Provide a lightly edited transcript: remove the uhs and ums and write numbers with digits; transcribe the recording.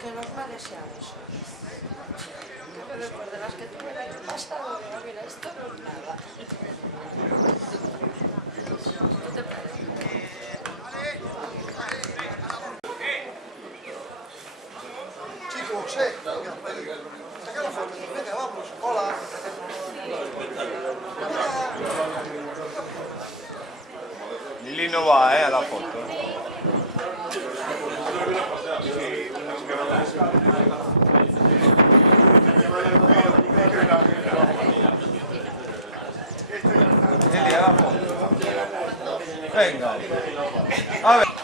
Que los males sean esos. Que después de las que tuve el año pasado, digo, mira, esto no es nada. ¿Qué te parece? Chicos, saca la foto. Venga, vamos. Hola. Lili no va, a la foto. Lili, a la foto. Venga. A ver.